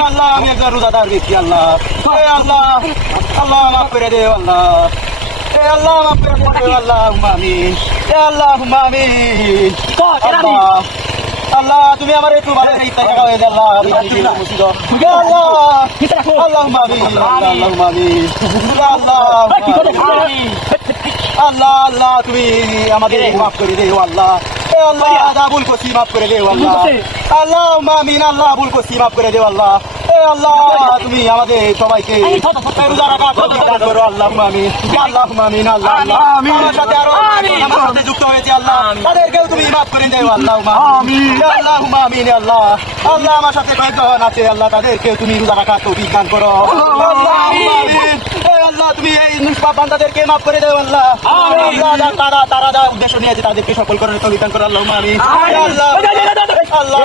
আল্লাহ আমি একজন রোজাদার ব্যক্তি আল্লাহ আল্লাহ আল্লাহ মাফ করে দে আল্লাহ আল্লাহ মাফ করে দে আল্লাহ আমিন আল্লাহ আমিন আল্লাহ তুমি আমার একটু ভালো ইচ্ছা দেখা হয়ে আল্লাহ আল্লাহ আল্লাহ আমিন আল্লাহ আমিন আল্লাহ আল্লাহ তুমি আমাদের মাফ করে দেও আল্লাহ আল্লাহ আদা ভুল করছি মাফ করে দেও আল্লাহ আল্লাহ আমিন আল্লাহ ভুল করছি মাফ করে দেও আল্লাহ আল্লাহ তুমি আমাদের সবাইকে রোজা রাখার তৌফিক দান করো আল্লাহ আমিন আল্লাহ আমিন আল্লাহ আমিন আমার সাথে আরো আমার সাথে যুক্ত হয়েছে আল্লাহ তাদেরকেও তুমি মাফ করে দেও আল্লাহ আমিন আল্লাহ আমিন আল্লাহ আল্লাহ আমার সাথে কয়েকজন আছে আল্লাহ তাদেরকেও তুমি রোজা রাখার তৌফিক দান করো আল্লাহ আমিন আল্লাহ তুমি এই নিষ্পাপ বান্দাদেরকে মাফ করে দেও আল্লাহ আল্লাহ তারা যা উদ্দেশ্য নিয়েছে তাদেরকে সফল করে তৌফিক দান করো আল্লাহ আমিন আল্লাহ আল্লাহ